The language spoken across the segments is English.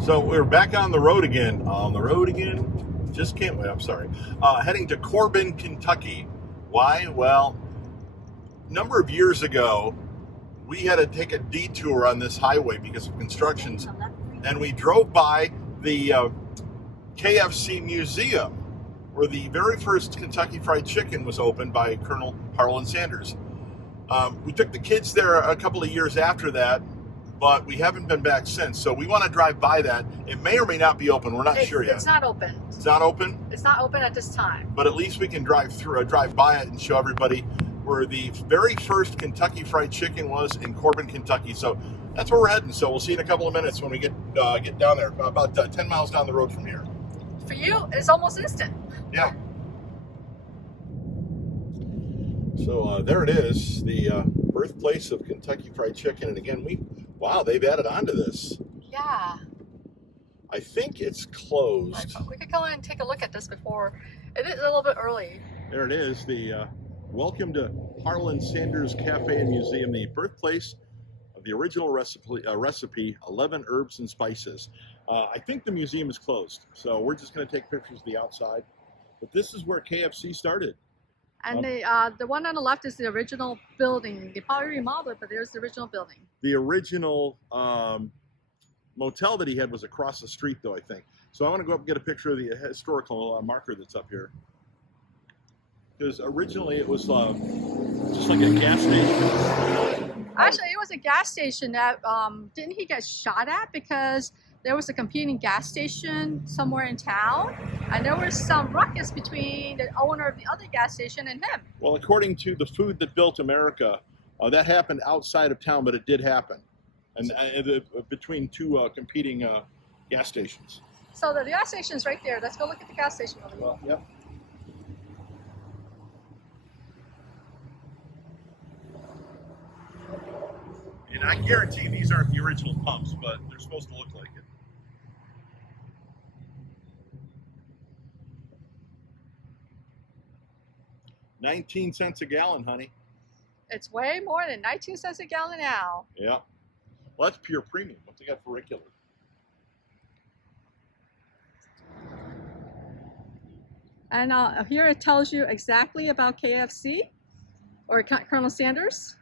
So we're back on the road again. Just can't wait. I'm sorry. Heading to Corbin, Kentucky. Why? Well, a number of years ago, we had to take a detour on this highway because of constructions, and we drove by the KFC museum, where the very first Kentucky Fried Chicken was opened by Colonel Harlan Sanders. We took the kids there a couple of years after that, but we haven't been back since. So we want to drive by that. It may or may not be open. We're not sure yet. It's not open. It's not open? It's not open at this time. But at least we can drive by it and show everybody where the very first Kentucky Fried Chicken was in Corbin, Kentucky. So that's where we're heading. So we'll see you in a couple of minutes when we get down there. About 10 miles down the road from here. For you, it's almost instant. Yeah. So there it is, the birthplace of Kentucky Fried Chicken. And again, wow, they've added on to this. Yeah. I think it's closed. We could go in and take a look at this before. It is a little bit early. There it is, the welcome to Harlan Sanders Cafe and Museum, the birthplace of the original recipe 11 herbs and spices. I think the museum is closed, so we're just going to take pictures of the outside. But this is where KFC started. And the one on the left is the original building. They probably remodeled it, but there's the original building. The original motel that he had was across the street, though, I think. So I want to go up and get a picture of the historical marker that's up here. Because originally it was just like a gas station. Actually, it was a gas station that, didn't he get shot at because there was a competing gas station somewhere in town, and there was some ruckus between the owner of the other gas station and him. Well, according to the Food That Built America, that happened outside of town, but it did happen, and between two competing gas stations. So the gas station is right there. Let's go look at the gas station over there. Well, yep. And I guarantee these aren't the original pumps, but they're supposed to look like it. $0.19 a gallon, honey. It's way more than 19 cents a gallon now. Yeah. Well, that's pure premium. What's it got for regular? And here it tells you exactly about KFC, or Colonel Sanders,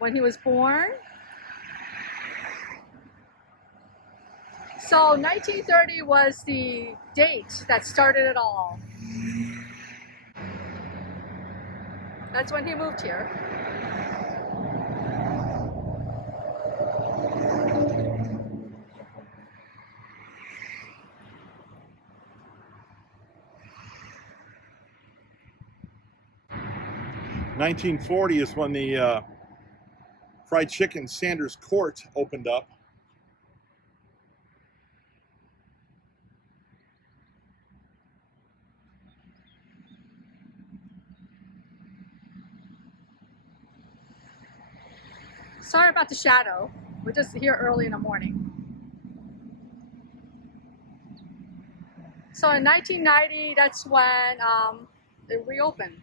when he was born. So 1930 was the date that started it all. That's when he moved here. $1940 is when the Fried Chicken Sanders Court opened up. Sorry about the shadow. We're just here early in the morning. So in 1990, that's when it reopened.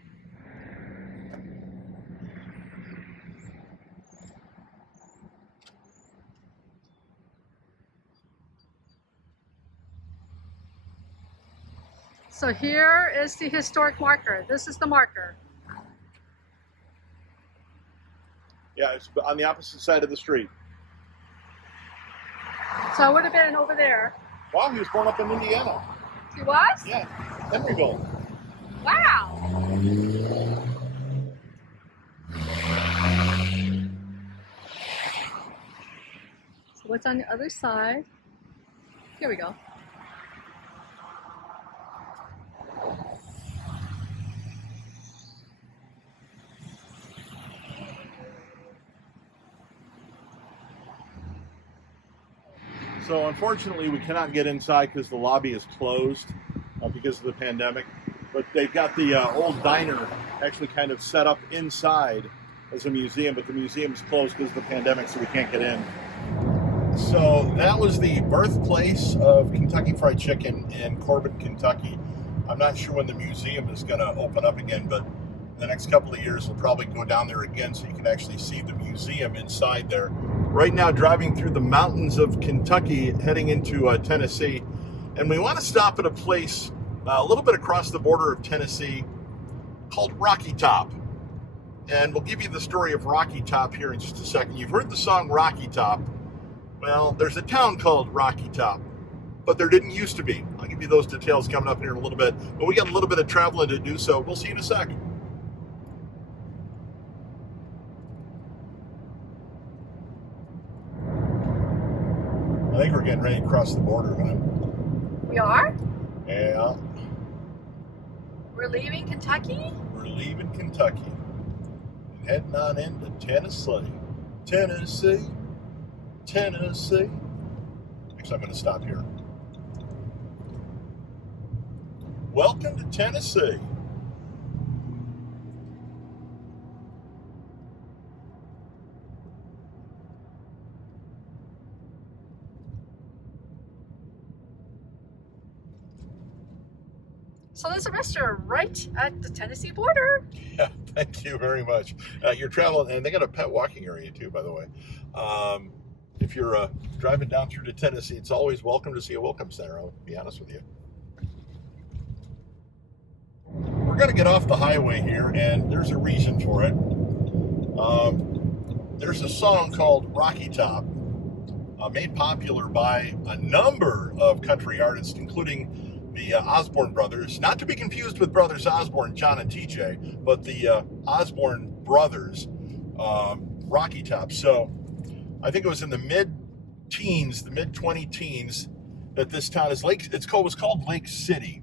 So here is the historic marker. This is the marker. Yeah, it's on the opposite side of the street. So it would have been over there. Wow, he was born up in Indiana. He was? Yeah, Henryville. Wow. So what's on the other side? Here we go. So unfortunately, we cannot get inside because the lobby is closed because of the pandemic. But they've got the old diner actually kind of set up inside as a museum, but the museum is closed because of the pandemic, so we can't get in. So that was the birthplace of Kentucky Fried Chicken in Corbin, Kentucky. I'm not sure when the museum is going to open up again, but in the next couple of years, we'll probably go down there again so you can actually see the museum inside there right now driving through the mountains of Kentucky, heading into Tennessee. And we want to stop at a place a little bit across the border of Tennessee called Rocky Top. And we'll give you the story of Rocky Top here in just a second. You've heard the song Rocky Top. Well, there's a town called Rocky Top, but there didn't used to be. I'll give you those details coming up here in a little bit. But we got a little bit of traveling to do, so we'll see you in a sec. I think we're getting ready to cross the border, man. We are? Yeah. We're leaving Kentucky? We're leaving Kentucky and heading on into Tennessee. Tennessee. Tennessee. Actually, I'm going to stop here. Welcome to Tennessee. So there's a restaurant right at the Tennessee border. Yeah, thank you very much. You're traveling, and they got a pet walking area too, by the way. If you're driving down through to Tennessee, it's always welcome to see a welcome center, I'll be honest with you. We're going to get off the highway here, and there's a reason for it. There's a song called Rocky Top, made popular by a number of country artists, including the Osborne brothers, not to be confused with brothers Osborne, John and TJ, but the Osborne brothers, Rocky Top. So I think it was in the mid-teens, the mid-20 teens, that this town is was called Lake City.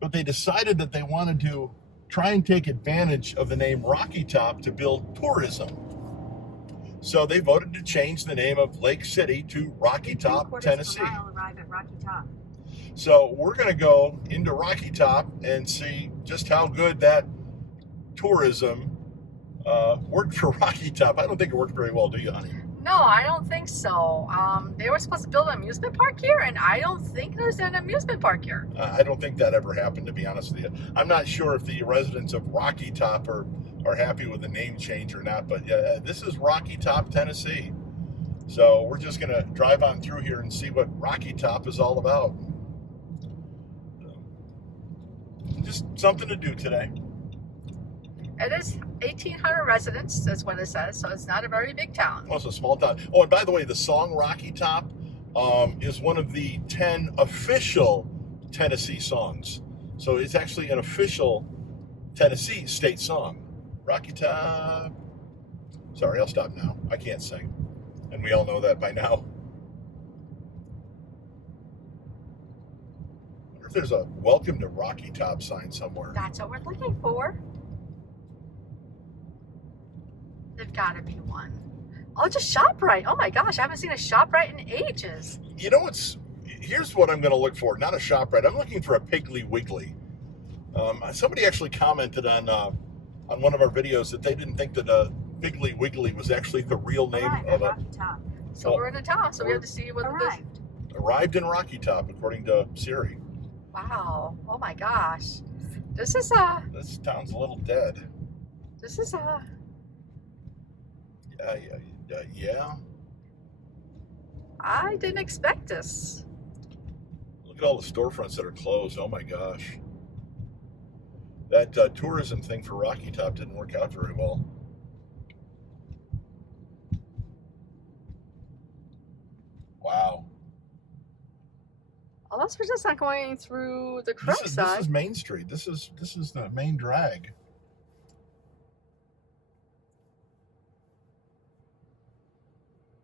But they decided that they wanted to try and take advantage of the name Rocky Top to build tourism. So they voted to change the name of Lake City to Rocky Top, Tennessee. Arrive at Rocky Top. So we're going to go into Rocky Top and see just how good that tourism worked for Rocky Top. I don't think it worked very well, do you, honey? No, I don't think so. They were supposed to build an amusement park here, and I don't think there's an amusement park here. I don't think that ever happened, to be honest with you. I'm not sure if the residents of Rocky Top are happy with the name change or not, but this is Rocky Top, Tennessee. So we're just going to drive on through here and see what Rocky Top is all about. Just something to do today. It is 1,800 residents, that's what it says, so it's not a very big town. Oh, it's a small town. Oh, and by the way, the song Rocky Top is one of the 10 official Tennessee songs. So it's actually an official Tennessee state song. Rocky Top. Sorry, I'll stop now. I can't sing. And we all know that by now. I wonder if there's a welcome to Rocky Top sign somewhere. That's what we're looking for. There's got to be one. Oh, just ShopRite. Oh my gosh, I haven't seen a ShopRite in ages. You know here's what I'm going to look for. Not a ShopRite. I'm looking for a Piggly Wiggly. Somebody actually commented on one of our videos that they didn't think that Piggly Wiggly was actually the real name of a Rocky Top. So we're in a town, so we have to see what arrived in Rocky Top, according to Siri. Wow. Oh my gosh. This town's a little dead. Yeah. I didn't expect this. Look at all the storefronts that are closed. Oh my gosh. That tourism thing for Rocky Top didn't work out very well. Wow. Unless we're just not going through the correct side. This is Main Street. This is the main drag.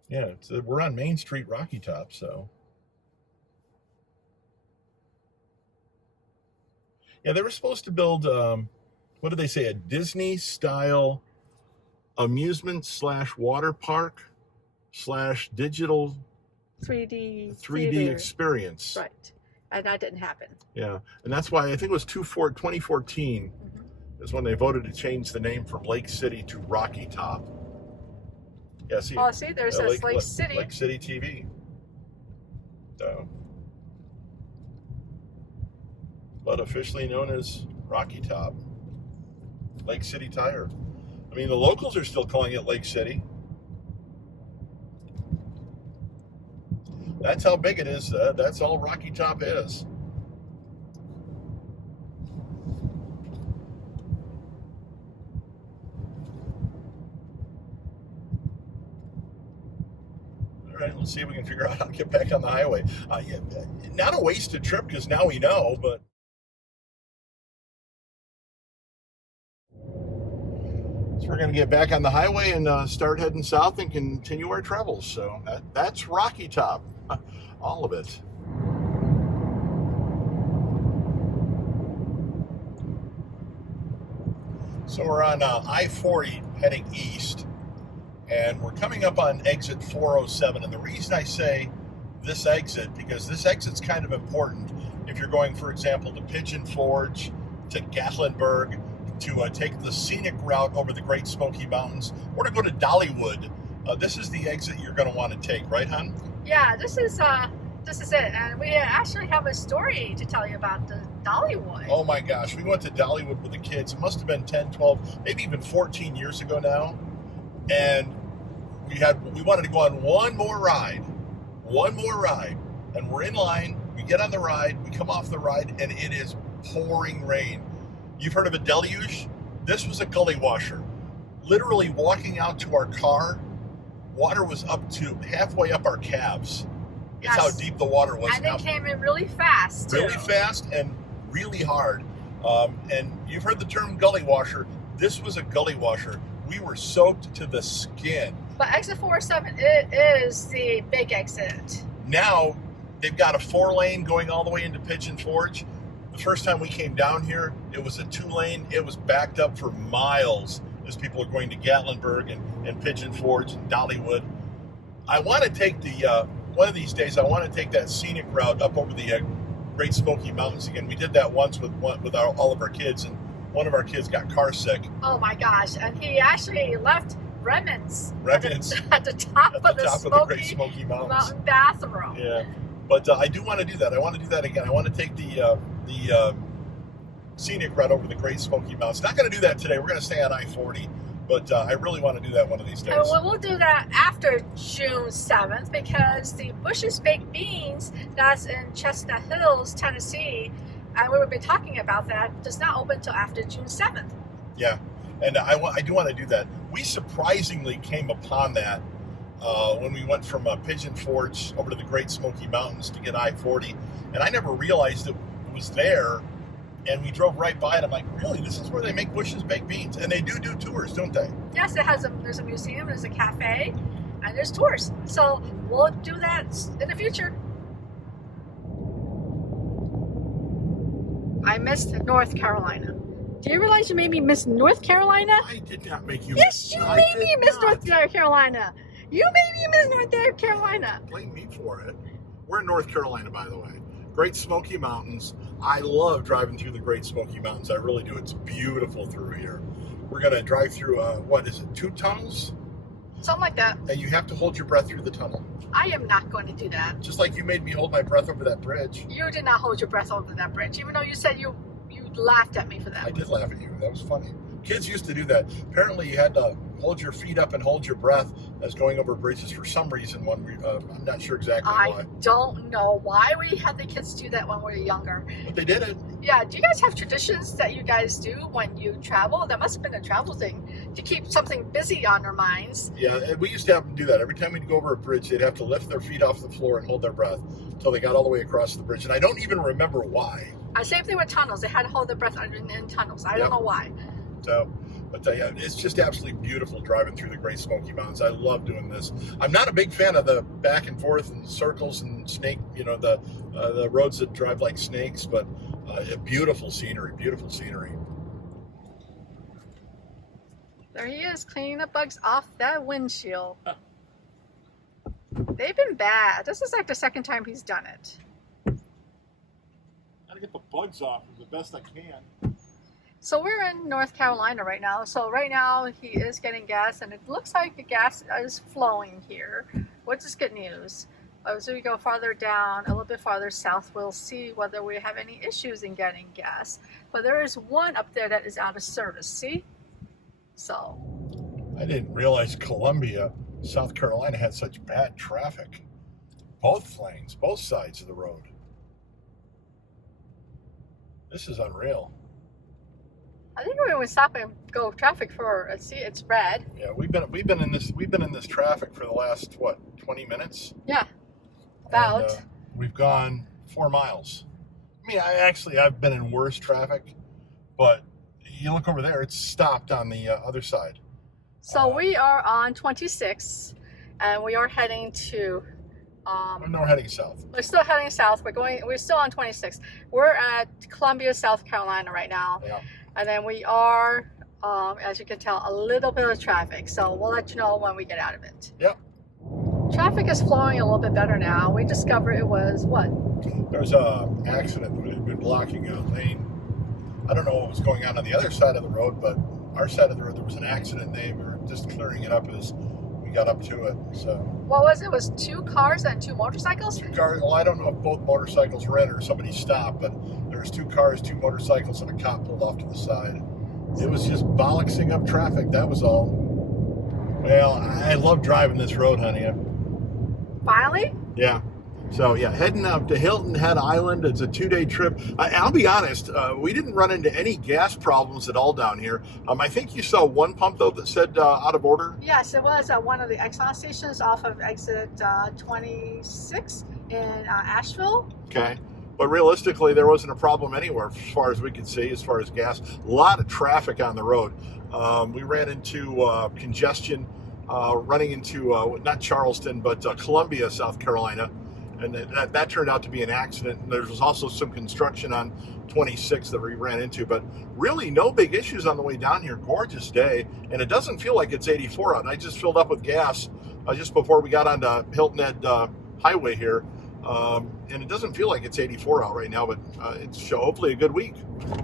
Yeah, we're on Main Street, Rocky Top, so. Yeah, they were supposed to build, what did they say, a Disney-style amusement / water park / digital 3D experience. Right, and that didn't happen. Yeah, and that's why I think it was 2014 is when they voted to change the name from Lake City to Rocky Top. Yeah, see. Oh, see, there's this Lake City. Lake City TV. So, but officially known as Rocky Top. Lake City Tire. I mean, the locals are still calling it Lake City. That's how big it is. That's all Rocky Top is. All right, let's see if we can figure out how to get back on the highway. Yeah, not a wasted trip because now we know, but. So we're going to get back on the highway and start heading south and continue our travels. So that's Rocky Top, all of it. So we're on I-40 heading east, and we're coming up on exit 407. And the reason I say this exit, because this exit's kind of important if you're going, for example, to Pigeon Forge, to Gatlinburg, to take the scenic route over the Great Smoky Mountains, or to go to Dollywood. This is the exit you're going to want to take, right, hon? Yeah, this is it, and we actually have a story to tell you about the Dollywood. Oh my gosh, we went to Dollywood with the kids. It must have been 10, 12, maybe even 14 years ago now, and we wanted to go on one more ride, and we're in line. We get on the ride, we come off the ride, and it is pouring rain. You've heard of a deluge? This was a gully washer. Literally walking out to our car, water was up to halfway up our calves. That's how deep the water was. And it came in really fast, too. Really fast and really hard. And you've heard the term gully washer. This was a gully washer. We were soaked to the skin. But exit 407 is the big exit. Now, they've got a 4-lane going all the way into Pigeon Forge. The first time we came down here, it was a 2-lane. It was backed up for miles as people are going to Gatlinburg and Pigeon Forge and Dollywood. I want to take one of these days, I want to take that scenic route up over the Great Smoky Mountains again. We did that once with all of our kids, and one of our kids got car sick. Oh my gosh, and he actually left remnants at the top of the Great Smoky Mountains. Mountain bathroom. Yeah. But I do want to do that. I want to do that again. I want to take the scenic route over the Great Smoky Mountains. Not going to do that today. We're going to stay on I-40. But I really want to do that one of these days. And we'll do that after June 7th because the Bush's Baked Beans that's in Chestnut Hills, Tennessee, and we will be talking about that, does not open until after June 7th. Yeah, and I do want to do that. We surprisingly came upon that when we went from Pigeon Forge over to the Great Smoky Mountains to get I-40, and I never realized it was there, and we drove right by it. I'm like, really, this is where they make Bush's Baked Beans? And they do tours, don't they? Yes, there's a museum, there's a cafe, and there's tours. So we'll do that in the future. I missed North Carolina. Do you realize you made me miss North Carolina? I did not make you miss. Yes, you made me miss North Carolina. You made me miss North Carolina. Blame me for it. We're in North Carolina, by the way. Great Smoky Mountains. I love driving through the Great Smoky Mountains. I really do. It's beautiful through here. We're going to drive through, 2 tunnels? Something like that. And you have to hold your breath through the tunnel. I am not going to do that. Just like you made me hold my breath over that bridge. You did not hold your breath over that bridge, even though you said you laughed at me for that. I did laugh at you. That was funny. Kids used to do that. Apparently you had to hold your feet up and hold your breath as going over bridges for some reason. I'm not sure exactly why. I don't know why we had the kids do that when we were younger. But they did it. Yeah, do you guys have traditions that you guys do when you travel? That must have been a travel thing to keep something busy on their minds. Yeah, and we used to have them do that. Every time we'd go over a bridge, they'd have to lift their feet off the floor and hold their breath until they got all the way across the bridge. And I don't even remember why. Same thing with tunnels. They had to hold their breath in tunnels. I don't know why. So, but yeah, it's just absolutely beautiful driving through the Great Smoky Mountains. I love doing this. I'm not a big fan of the back and forth and circles and snake, the roads that drive like snakes, but beautiful scenery, beautiful scenery. There he is, cleaning the bugs off that windshield. They've been bad. This is like the second time he's done it. Gotta get the bugs off the best I can. So we're in North Carolina right now. So right now he is getting gas, and it looks like the gas is flowing here, which is good news. As we go farther down, a little bit farther south, we'll see whether we have any issues in getting gas. But there is one up there that is out of service, see? So. I didn't realize Columbia, South Carolina had such bad traffic. Both lanes, both sides of the road. This is unreal. I think we would stop and go traffic for. See, it's red. Yeah, we've been in this traffic for the last what, 20 minutes? Yeah, about. And, we've gone 4 miles. I mean, I've been in worse traffic, but you look over there, it's stopped on the other side. So we are on 26, and we are heading to. No, we're heading south. We're still heading south. We're still on 26. We're at Columbia, South Carolina right now. Yeah. And then we are, as you can tell, a little bit of traffic. So we'll let you know when we get out of it. Yep. Traffic is flowing a little bit better now. We discovered it was what? There's an accident that had been blocking a lane. I don't know what was going on the other side of the road, but our side of the road, there was an accident. They were just clearing it up as we got up to it. So. What was it? It was 2 cars and 2 motorcycles? Well, I don't know if both motorcycles were in or somebody stopped, but there was 2 cars, 2 motorcycles, and a cop pulled off to the side. It was just bollocksing up traffic. That was all. Well, I love driving this road, honey. Finally? Yeah. So, yeah, heading up to Hilton Head Island. It's a 2-day trip. I'll be honest, we didn't run into any gas problems at all down here. I think you saw one pump, though, that said out of order. Yes, it was at one of the Exxon stations off of exit 26 in Asheville. Okay. But realistically, there wasn't a problem anywhere as far as we could see, as far as gas. A lot of traffic on the road. We ran into congestion running into, not Charleston, but Columbia, South Carolina. And that turned out to be an accident. And there was also some construction on 26 that we ran into. But really no big issues on the way down here. Gorgeous day. And it doesn't feel like it's 84 out. I just filled up with gas just before we got onto Hilton Head Highway here. And it doesn't feel like it's 84 out right now, but it's hopefully a good week.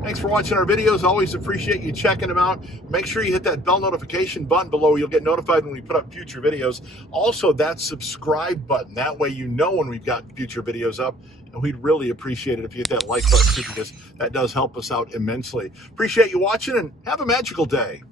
Thanks for watching our videos. Always appreciate you checking them out. Make sure you hit that bell notification button below. You'll get notified when we put up future videos. Also, that subscribe button. That way you know when we've got future videos up. And we'd really appreciate it if you hit that like button too, because that does help us out immensely. Appreciate you watching, and have a magical day.